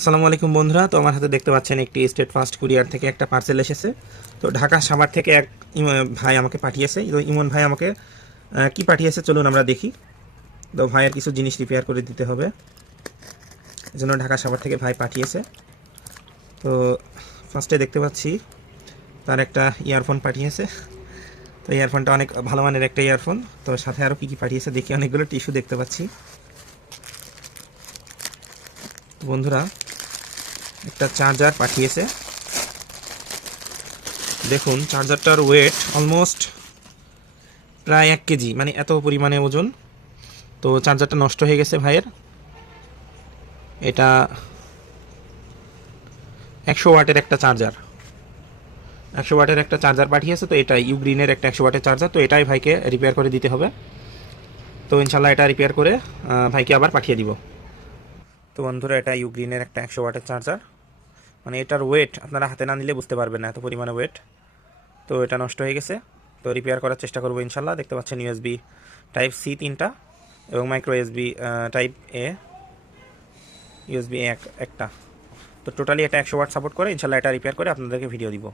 আসসালামু আলাইকুম বন্ধুরা, তো আমার হাতে দেখতে পাচ্ছেন একটি স্টেট ফাস্ট কুরিয়ার থেকে একটা পার্সেল এসেছে। তো ঢাকা সাভার থেকে এক ভাই আমাকে পাঠিয়েছে। তো ইমন ভাই আমাকে কি পাঠিয়েছে চলুন আমরা দেখি। তো ভাইয়ের কিছু জিনিস রিপেয়ার করে দিতে হবে, এই জন্য ঢাকা সাভার থেকে ভাই পাঠিয়েছে। তো ফার্স্টে দেখতে পাচ্ছি তার একটা ইয়ারফোন পাঠিয়েছে। তো ইয়ারফোনটা অনেক ভালো মানের একটা ইয়ারফোন। তো সাথে আরও কী কী পাঠিয়েছে দেখি, অনেকগুলো টিস্যু দেখতে পাচ্ছি। বন্ধুরা, একটা চার্জার পাঠিয়েছে। দেখুন চার্জারটার ওয়েট অলমোস্ট প্রায় 1 কেজি, মানে এত পরিমাণে ওজন। তো চার্জারটা নষ্ট হয়ে গেছে ভাইয়ের। এটা 100 ওয়াটের একটা চার্জার, 100 ওয়াটের একটা চার্জার পাঠিয়েছে। তো এটা ইউগ্রিনের একটা 100 ওয়াটের চার্জার। তো এটাই ভাইকে রিপেয়ার করে দিতে হবে। তো ইনশাল্লাহ এটা রিপেয়ার করে ভাইকে আবার পাঠিয়ে দিব। তো বন্ধুরা, এটা ইউগ্রিনের একটা 100 ওয়াটের চার্জার। মানে এটার ওয়েট আপনারা হাতে না নিলে বুঝতে পারবেন না, এত পরিমাণে ওয়েট। তো এটা নষ্ট হয়ে গেছে, তো রিপেয়ার করার চেষ্টা করবো ইনশাল্লাহ। দেখতে পাচ্ছেন ইউএসবি টাইপ সি 3টা এবং মাইক্রো এসবি টাইপ এ, ইউএসবি একটা। তো টোটালি এটা 100 ওয়াট সাপোর্ট করে। ইনশাল্লাহ এটা রিপেয়ার করে আপনাদেরকে ভিডিও দিব।